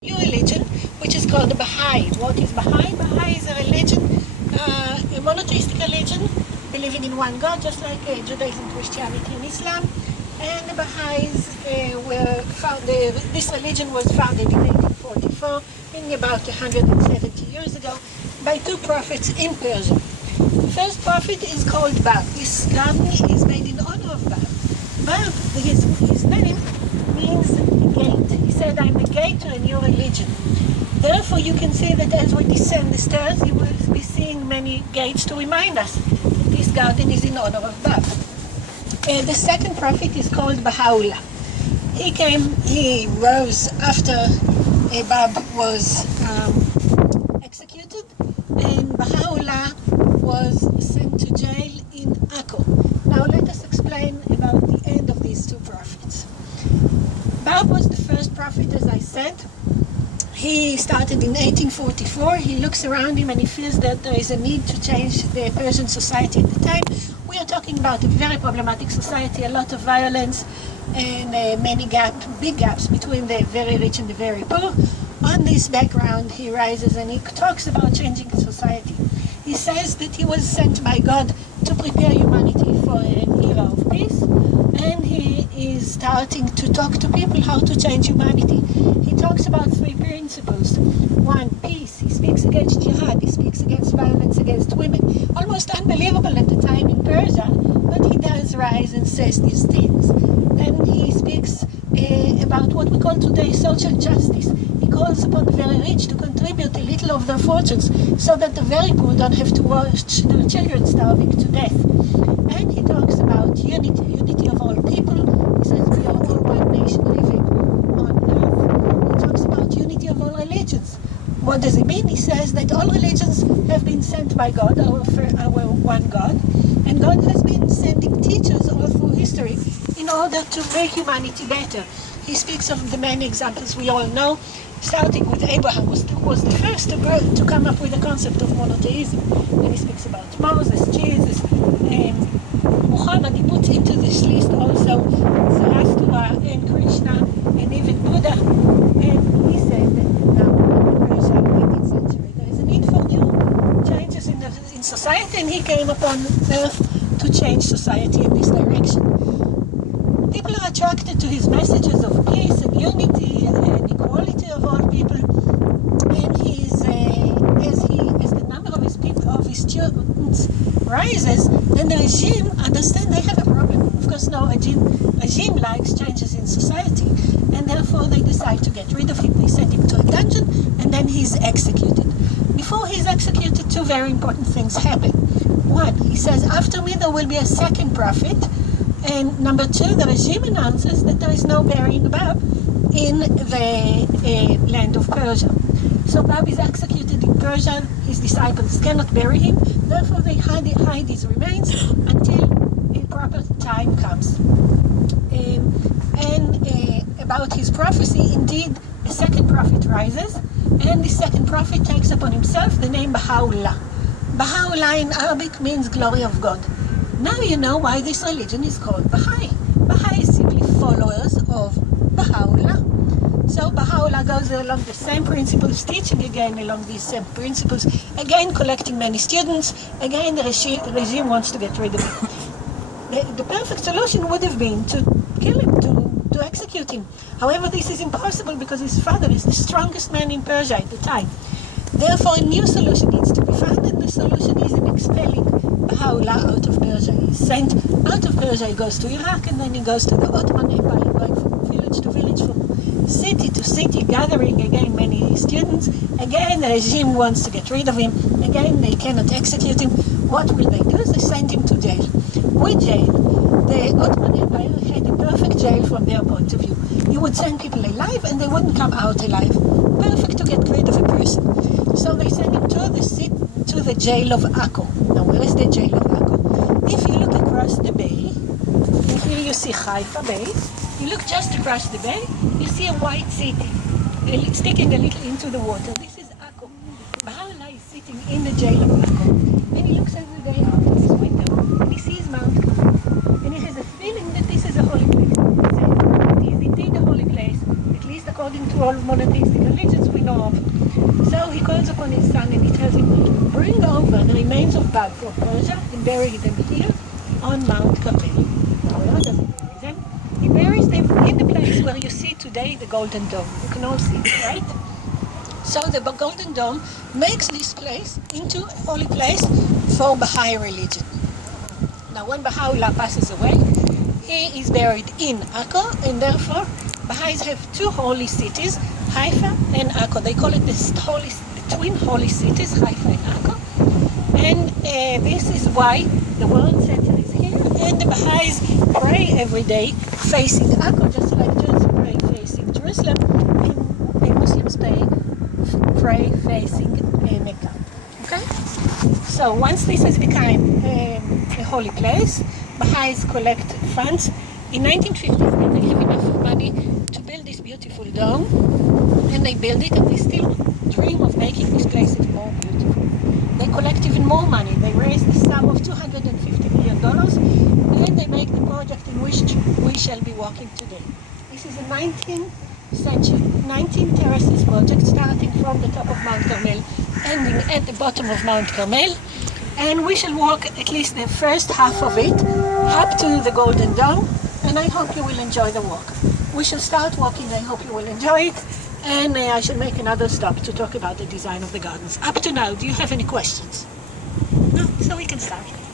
new religion, which is called the Baha'i. What is Baha'i? Baha'i is a religion, a monotheistic religion, believing in one God, just like Judaism, Christianity, and Islam. And the Baha'is were founded. This religion was founded in 1844, meaning about 170 years ago, by two prophets in Persia. The first prophet is called Bab. This garden is made in honor of Bab. Bab, his name, means gate. He said, I'm the gate to a new religion. Therefore, you can see that as we descend the stairs, you will be seeing many gates to remind us that this garden is in honor of Bab. The second prophet is called Baha'u'llah. He rose after Bab was executed, and Baha'u'llah was sent to jail in Akko. Now let us explain about the end of these two prophets. Bab was the first prophet, as I said. He started in 1844. He looks around him and he feels that there is a need to change the Persian society at the time. We are talking about a very problematic society, a lot of violence, and big gaps between the very rich and the very poor. On this background, he rises and he talks about changing society. He says that he was sent by God to prepare humanity for an era of peace, and he is starting to talk to people how to change humanity. He talks about three principles. One, peace. He speaks against jihad. He speaks against violence against women. Almost unbelievable at the time in Persia, but he does rise and says these things. Then he speaks about what we call today social justice. He calls upon the very rich to contribute a little of their fortunes so that the very poor don't have to watch their children starving to death. And he talks about unity of all people. He says we are all one nation living on earth. He talks about unity of all religions. What does it mean? He says that all religions have been sent by God, our one God, and God has been sending teachers all through history in order to make humanity better. He speaks of the many examples we all know, starting with Abraham, who was the first to come up with the concept of monotheism. Then he speaks about Moses, Jesus, Muhammad. He puts into this list also Zarathustra and Krishna and even Buddha. And he said that now in Persia, 18th century, there is a need for new changes in society, and he came upon earth to change society in this direction. People are attracted to his messages of peace and unity and equality of all people, and as the number of his students rises, then the regime understand they have a problem. Of course, no regime likes changes in society, and therefore they decide to get rid of him. They send him to a dungeon, and then he's executed. Before he's executed, two very important things happen. One, he says, after me there will be a second prophet. And number two, the regime announces that there is no burying Bab in the land of Persia. So Bab is executed in Persia. His disciples cannot bury him. Therefore, they hide his remains until a proper time comes. About his prophecy, indeed, a second prophet rises, and the second prophet takes upon himself the name Baha'u'llah. Baha'u'llah in Arabic means glory of God. Now you know why this religion is called Baha'i. Baha'i is simply followers of Baha'u'llah. So Baha'u'llah goes along the same principles, teaching again along these same principles, again collecting many students, again the regime wants to get rid of him. The perfect solution would have been to kill him, to execute him. However, this is impossible because his father is the strongest man in Persia at the time. Therefore, a new solution needs to be found, and the solution is in expelling Baha'u'llah out of Persia. He's sent out of Persia, he goes to Iraq, and then he goes to the Ottoman Empire, going from village to village, from city to city, gathering again many students. Again, the regime wants to get rid of him. Again, they cannot execute him. What will they do? They send him to jail. With jail, the Ottoman Empire had a perfect jail from their point of view. You would send people alive, and they wouldn't come out alive. Perfect to get rid of a person. So they send him to the jail of Akko. Now, where is the jail of Akko? If you look across the bay, and here you see Haifa Bay, you look just across the bay, you see a white city sticking a little into the water. This is Akko. Baha'u'llah is sitting in the jail of Akko, and he looks every day out of his window, and he sees Mount Kuf, and he has a feeling that this is a holy place. It is indeed a holy place, at least according to all monotheistic religions we know of. So he calls upon his son and he tells him, bring over the remains of Baghdad from Persia and bury them here on Mount Carmel. Now, where does he bury them? He buries them in the place where you see today the Golden Dome. You can all see it, right? So the Golden Dome makes this place into a holy place for Baha'i religion. Now, when Baha'u'llah passes away, he is buried in Akko, and therefore Baha'is have two holy cities, Haifa and Akko. They call it the twin holy cities, Haifa and Akko. And this is why the World Center is here, and the Baha'is pray every day facing Akko, just like Jews pray facing Jerusalem, and Muslims pray facing Mecca. Okay? So once this has become a holy place, Baha'is collect funds. In 1953, they have enough money to build this beautiful dome, and they build it, and they still dream of making this place even more beautiful. They collect even more money. They raise the sum of $250 million, and they make the project in which we shall be walking today. This is a 19th century, 19 terraces project, starting from the top of Mount Carmel, ending at the bottom of Mount Carmel. And we shall walk at least the first half of it up to the Golden Dome, and I hope you will enjoy the walk. We shall start walking, I hope you will enjoy it, and I shall make another stop to talk about the design of the gardens. Up to now, do you have any questions? No? So we can start.